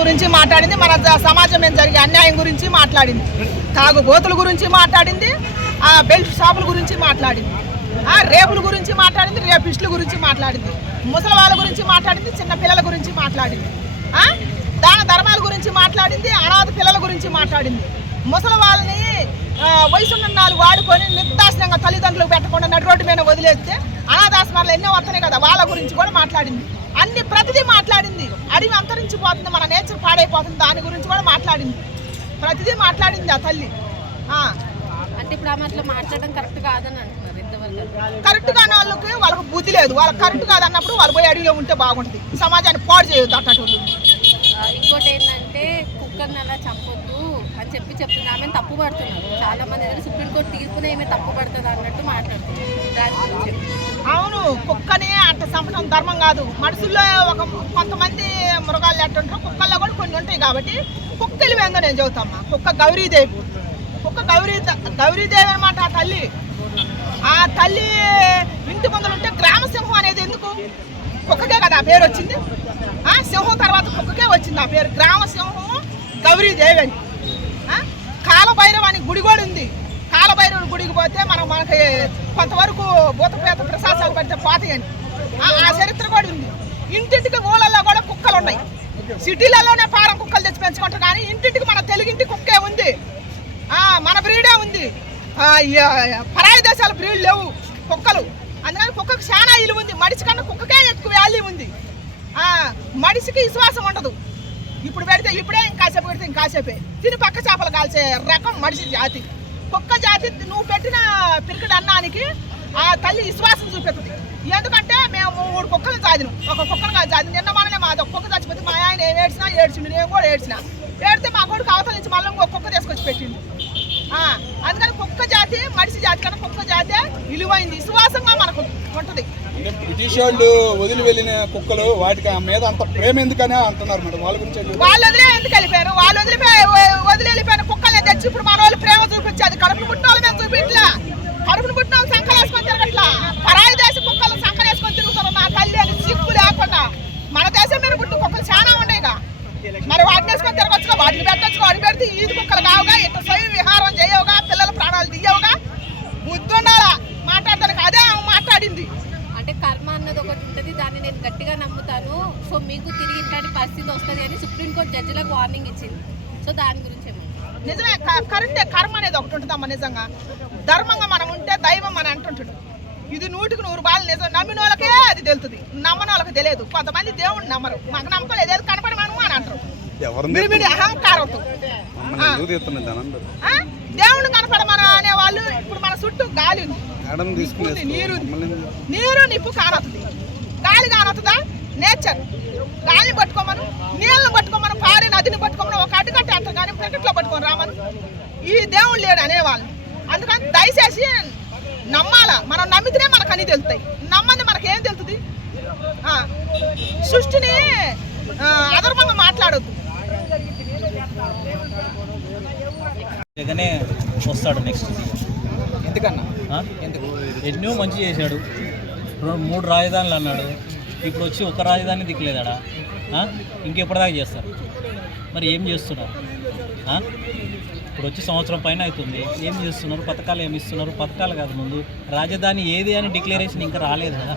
గురించి మాట్లాడింది, మన సమాజం మీద జరిగే అన్యాయం గురించి మాట్లాడింది, తాగుబోతుల గురించి మాట్లాడింది, బెల్ట్ షాపుల గురించి మాట్లాడింది, రేపుల గురించి మాట్లాడింది, రేపిస్టుల గురించి మాట్లాడింది, ముసలి వాళ్ళ గురించి మాట్లాడింది, చిన్న పిల్లల గురించి మాట్లాడింది, దాన ధర్మాల గురించి మాట్లాడింది, అనాథ పిల్లల గురించి మాట్లాడింది. ముసలి వాళ్ళని వయసున్నాళ్ళు వాడుకొని నిర్దాక్షిణంగా తల్లిదండ్రులకు పెట్టకుండా నడి రోడ్డు మీద వదిలేస్తే అనాథాశ్రమాలు ఎన్నో వస్తున్నాయి కదా, వాళ్ళ గురించి కూడా మాట్లాడింది. అన్ని ప్రతిదీ మాట్లాడింది. అడవి అంతరించిపోతుంది, మన నేచర్ పాడైపోతుంది, దాని గురించి కూడా మాట్లాడింది. ప్రతిదీ మాట్లాడింది ఆ తల్లి. అంటే ఇప్పుడు ఆమె అట్లా మాట్లాడడం కరెక్ట్ కాదని అంటున్నారు. ఇంతవరకు కరెక్ట్ కాని వాళ్ళకి బుద్ధి లేదు. వాళ్ళకి కరెక్ట్ కాదన్నప్పుడు వాళ్ళు పోయి అడవిలో ఉంటే బాగుంటుంది. సమాజాన్ని పాడు చేయొద్దు అట్టోళ్ళు. ఇంకోటి ఏంటంటే కుక్కర్ని అలా చంపొద్దు అని చెప్తుంది. ఆమె తప్పు పడుతున్నారు చాలా మంది. ఏదైనా సుప్రీంకోర్టు తీర్పునే ఏమే తప్పు పడుతుంది అన్నట్టు మాట్లాడుతున్నారు. దాని గురించి అవును, కుక్కని అట్ట చంపడం ధర్మం కాదు. మనుషుల్లో కొంతమంది మృగాలు ఎట్టుంటారు, కుక్కల్లో కూడా కొన్ని ఉంటాయి. కాబట్టి కుక్కలు ఏందో నేను చెబుతామ్మా. కుక్క గౌరీదేవి, గౌరీదేవి అనమాట ఆ తల్లి. ఆ తల్లి ఇంటి ముందర ఉంటే గ్రామసింహం అనేది ఎందుకు? కుక్కకే కదా ఆ పేరు వచ్చింది. సింహం తర్వాత కుక్కకే వచ్చింది ఆ పేరు. గ్రామసింహం గౌరీదేవి అని. కాలభైరవ అని గుడి కూడా ఉంది. కాలభైరవుని గుడికి పోతే మనకి కొంతవరకు భూతపేత ప్రశాసాలు పడితే పోతాయని ఆ చరిత్ర కూడా ఉంది. ఇంటింటికి ఊళ్ళల్లో కూడా కుక్కలు ఉన్నాయి. సిటీలలోనే ఫారం కుక్కలు తెచ్చి పెంచుకుంటారు, కానీ ఇంటింటికి మన తెలుగింటి కుక్కే ఉంది. మన బ్రీడే ఉంది. పరాయి దేశాల బ్రీడ్ లేవు కుక్కలు. అందుకని కుక్కకు చాలా ఇలువ ఉంది. మనిషి కన్నా కుక్కకే ఎక్కువ వాల్యూ ఉంది. మనిషికి విశ్వాసం ఉండదు. ఇప్పుడు పెడితే ఇప్పుడే, ఇంకాసేపు పెడితే ఇంకాసేపే తిని పక్క చేపలు కాల్చే రకం మనిషి జాతి. కుక్క జాతి నువ్వు పెట్టిన పిరికిడి అన్నానికి ఆ తల్లి విశ్వాసం చూపెడుతుంది. ఎందుకంటే మేము 3 కుక్కలు చాదినాం, ఒక కుక్కను కాదు చాది. నిన్న మననే మాది ఒక కుక్క చచ్చిపోతే మా ఆయన ఏం ఏడ్చిండు, నేను కూడా ఏడితే మా కొడుకు అవతల నుంచి మళ్ళీ ఇంకో కుక్క తీసుకొచ్చి పెట్టిండు. అందుకని కుక్క జాతి మనిషి జాతి కన్నా కుక్క జాతి విలువైంది, విశ్వాసంగా మనకు ఉంటుంది. బ్రిటిష్ వాళ్ళు వదిలి వెళ్ళిన కుక్కలు వాటికి మీద అంత ప్రేమ ఎందుకని అంటున్నారు మేడం. వాళ్ళ గురించి వాళ్ళు వదిలే ఎందుకు వెళ్ళిపోయారు? వాళ్ళు వదిలి వెళ్ళిపోయిన కుక్కలే తెచ్చి ఇప్పుడు మన వాళ్ళు ప్రేమ చూపించేది. కడుపును పుట్టిన వాళ్ళ మీద చూపించలే. కడుపును పుట్టిన వాళ్ళు సంకలు వేసుకొని తిరగట్లా. పరాయి దేశ కుక్కలు సంకలు వేసుకొని తిరుగుతారు. నా తల్లి అని సిగ్గు లేకుండా. మన దేశం మీద పుట్టిన కుక్కలు చాలా ఉన్నాయిగా, మరి వాటిని వేసుకొని తిరగచ్చుగా, వాటిని పెట్టచ్చుగా. వాటిని పెడితే ఈది కుక్కలు కావుగా, ఇట్లా స్వయం విహారం చేయవుగా, పిల్లల ప్రాణాలు తీయవుగా. బుద్ధి ఉండాలా మాట్లాడతానికి. అదే మాట్లాడింది. అంటే కర్మ అన్నది ఒకటి ఉంటుంది, దాన్ని నేను గట్టిగా నమ్ముతాను. సో మీకు తిరిగి ఇట్లాంటి పరిస్థితి వస్తుంది అని సుప్రీంకోర్టు జడ్జిలకు వార్నింగ్ ఇచ్చింది. సో దాని గురించి నిజమే, కరెక్టే. కర్మ అనేది ఒకటి ఉంటుందమ్మా. నిజంగా ధర్మంగా మనం ఉంటే దైవం అని అంటుంటాడు. ఇది 100కి 100 బాలు నిజం. నమ్మిన వాళ్ళకే అది తెలుస్తుంది, నమ్మని వాళ్ళకి తెలియదు. కొంతమంది దేవుడిని నమ్మరు. మాకు నమ్మకలేదు, ఏది కనపడమను అని అంటారు. అహంకారంతో దేవుడిని కనపడమని అనే వాళ్ళు. ఇప్పుడు మన చుట్టూ గాలి ఉంది, నీరు నిప్పు కానొస్తుంది. గాలి కానొస్తుందా? నేచర్. గాలిని పట్టుకోమను, నీళ్ళని పట్టుకోమను, పారే నదిని పట్టుకోమను, ఒక అడ్డుకట్టే అంటారు, కానీ ప్రకృతిలో పట్టుకొని రామను. ఈ దేవుడు లేడు అనేవాళ్ళు. అందుకని దయచేసి నమ్మాలా. మనం నమ్మితేనే మనకు అన్నీ తెలుస్తాయి. నమ్మంది మనకేం తెలుస్తుంది? సృష్టిని అధర్మంగా మాట్లాడొద్దు. జగనే వస్తాడు నెక్స్ట్. ఎందుకన్నా? ఎన్నో మంచి చేశాడు. 3 రాజధానులు అన్నాడు. ఇప్పుడు వచ్చి ఒక రాజధాని దిక్కులేదాడా? ఇంకెప్పటిదాకా చేస్తారు? మరి ఏం చేస్తున్నారు? ఇప్పుడు వచ్చి సంవత్సరం పైన అవుతుంది. ఏం చేస్తున్నారు? పథకాలు ఏమి ఇస్తున్నారు? పథకాలు కాదు, ముందు రాజధాని ఏది అని డిక్లరేషన్ ఇంకా రాలేదు కదా.